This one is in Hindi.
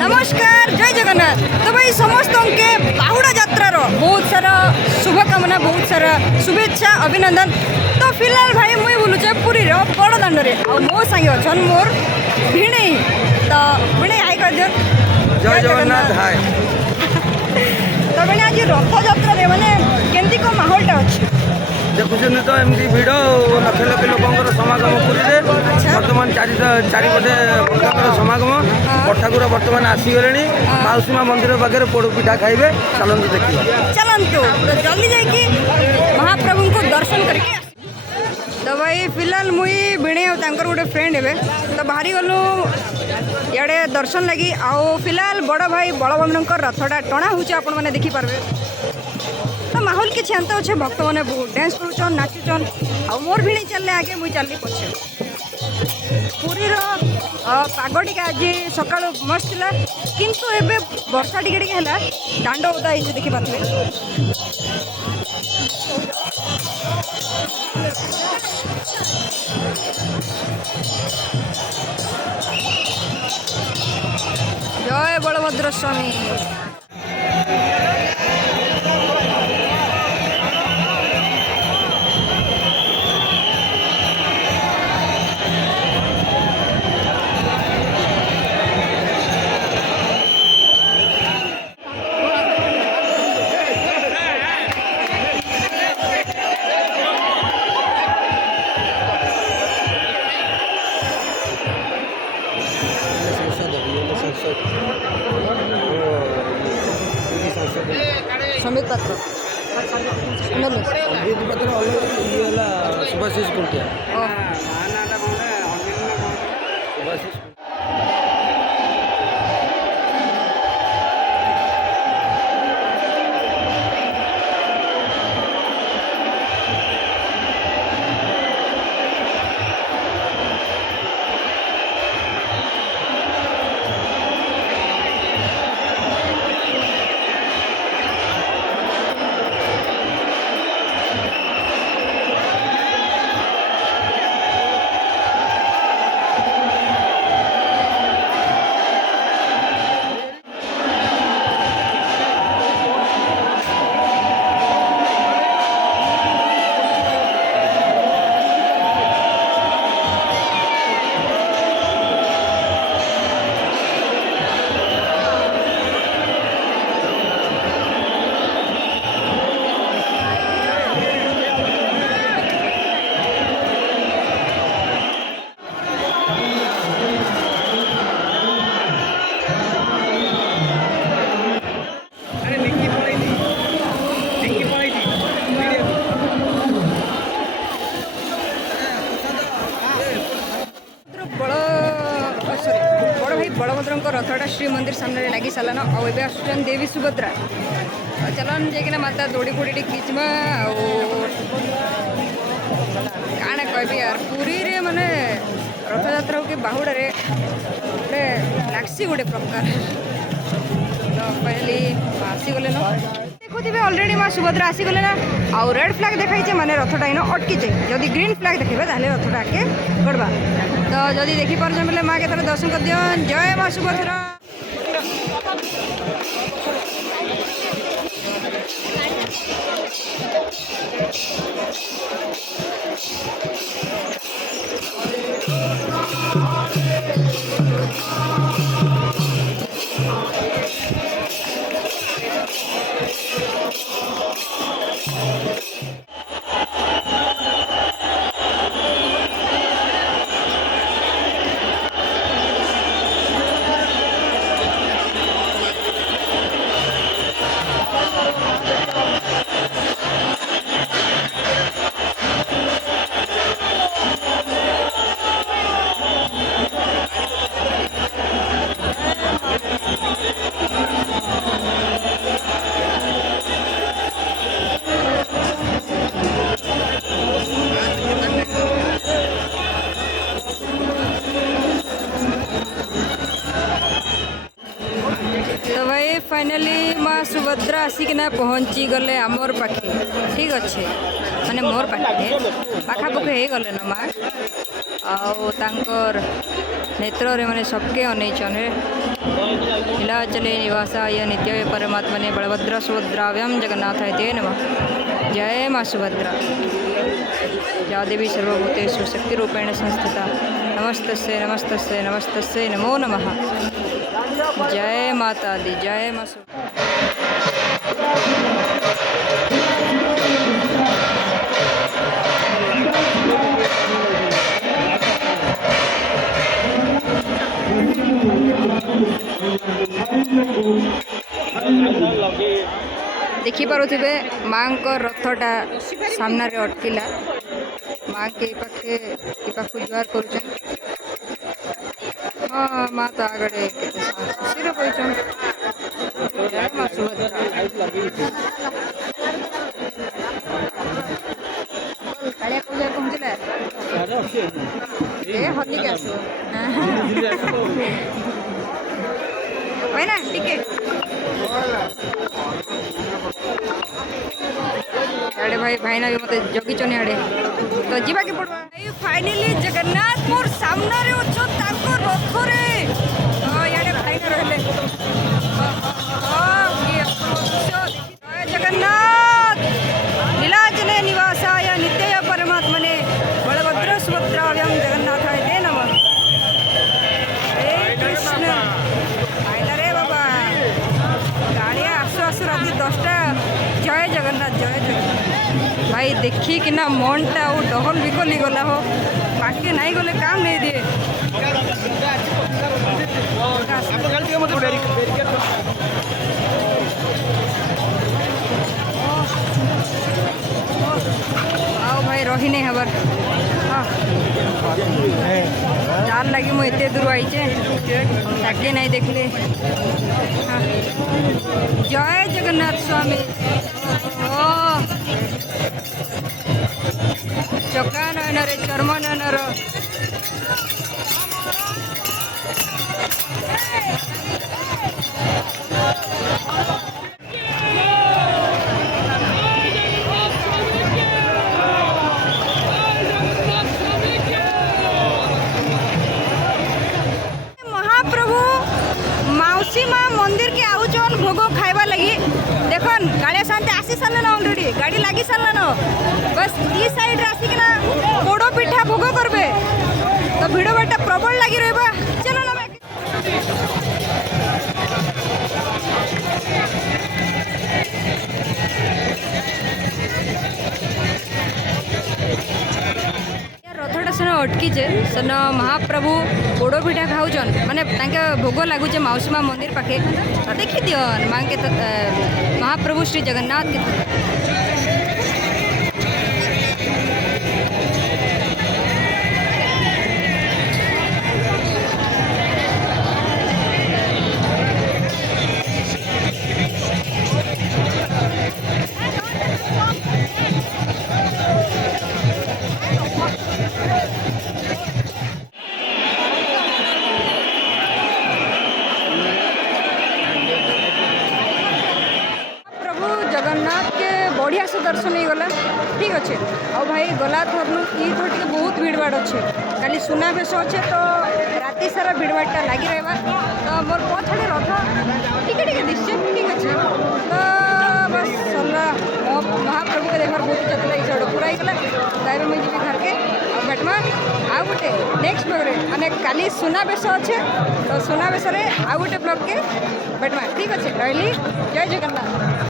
नमस्कार जय जगन्नाथ। तो भाई समस्त के बाहुड़ा यात्रार बहुत सारा शुभकामना बहुत सारा शुभेच्छा अभिनंदन। तो फिलहाल भाई मुई बुलुचे पुरी बड़ दाण्डे मो सांगे अच्छन मोर भिणे तो भिणे हाई कर दियो जय जगन्नाथ हाय। तो भिणे आज रथ यात्रा माने केमती को माहौलटा अच्छी देखुन तो एमती भिड़ लक्ष लक्ष लोक समागम पुरी बर्तमान चारिपटे भक्तर समागम ठाकुर बर्तमान आसीगले माउसीमा मंदिर पाखे पोड़ पिठा खाइबे चलतु देखिए चलतु तो जल्दी जाकि महाप्रभु को दर्शन करके। तो भाई फिलहाल मुई भिणे गोटे फ्रेंड हे तो बाहरी गलु इे दर्शन लगी आओ फिलहाल बड़ भाई बलभद्र रथटा टणा होचे आपण मैंने देखिपारे। तो माहौल किसी अंत अच्छे भक्त मैंने बहुत डांस करुचन नाचुचन आ मोर भिड़ी चलने आगे मुई चलनी पछे। पुरीर पाग टी आज सका मस्त था किंतु एबे वर्षा टिके टिके है दांड ओदा होती देखी पारे। जय बलभद्र स्वामी। संबित पात्र सुभाषिष कुंटिया बलभद्र रथटा श्री मंदिर सामने लगी सारान आए आसुन देवी सुभद्रा चलन जाकि माता दौड़ी फोड़ी टे खींचमा काण कह यार पुरी रे माने रथ यात्रा कि बाहुड़े गोटे लाग्सी गोटे प्रकार तो पहली आसीगले न देखुवे अलरेडी माँ सुभद्रा आसीगले ना आउ रेड फ्लैग देखाई माने रथटा इन अटकी जाए जदि ग्रीन फ्लैग देखे रथटा आगे गड़वा तो जदि देखिपार बोले माँ के दर्शन कर दियो। जय माँ सुभद्रा। फाइनाली माँ सुभद्रा आसिकिना पहुँची गले आमर पाखे ठीक अच्छे माने मोर पाखे पाखापाखि हो गले ना माँ आउर नेत्र रे माने सबके अनैछन नीलाचले निवासाय नित्याय परमात्मने बलभद्र सुभद्राभ्यां जगन्नाथाय ते नमः। जय माँ सुभद्रा। या देवी सर्वभूतेषु शक्तिरूपेण संस्थिता नमस्तस्यै नमस्तस्यै नमस्तस्यै नमो नमः। जय माता दी जय माँ देखी पारे माँ को रथटा सामने अटकिला माँ के पाखे जुआर कर हाँ माँ तो आगड़े खुशी कहन जय माँ सुभद्रा। कालिया पूजा पहुँचला हल्लिक आस भाईना टिके आड़े भाई भाईना भी मत जगिचनी आड़े तो जीवा के पड़वा फाइनली जगन्नाथपुर सामने रे उच्च ताको रथ रे याडे भाईना रहले जय जगन्नाथ नीलाचले निवासाय नित्याय परमात्मने बलभद्र सुभद्राभ्यां जगन्नाथाय ते नमः। हे कृष्ण आइला रे बाबा गाड़िया आसु आसु राति 10टा जय जगन्नाथ जय जगन्नाथ भाई देखी कि ना मनटा और डहल बिकली गला हो बाकी नहीं गले काम नहीं दिए आओ भाई रही नहीं हबर हाँ चार लगी मुझे एते दूर आई ताके नहीं देखले हाँ जय जगन्नाथ स्वामी चका नयन रे चर्म नयन महाप्रभु मौसी माँ मंदिर के आउचन भोग खाइबा लगी देखन गाड़िया शांति आसी सारे ना ऑलरेडी गाड़ी लगी सारे ना बस ई साइड आसिक ना पोड़ पिठा भोग करबे तो भिड़ बाटा प्रबल लगी रहा चलो ना रथटा सेन अटकीचे सेन महाप्रभु पोड़ पिठा खाऊन माने भोग लगुचे मौसी माँ मंदिर पाखे तो देखी दियन माँ के महाप्रभु श्री जगन्नाथ के जगन्नाथ के बढ़िया से दर्शन हो गला ठीक अच्छे आ भाई गला थर थर टे बहुत भिड़भाड़ अच्छे खाली सुनाबेश अच्छे तो राति सारा भिड़भाड़ा लगी रहा तो मोर पछाड़े रथ टिके दिशे ठीक अच्छे तो बस सरला महाप्रभु के देखार बहुत इच्छा था ये पूरा होगा ताइबे मुझे जी घर के बैठमा आउ गोटे नेक्स्ट ब्लॉग माने काली सुनाबेश अच्छे तो सुनाबेश आउ गोटे ब्लॉग के बैठमा ठीक अच्छे रही जय जगन्नाथ।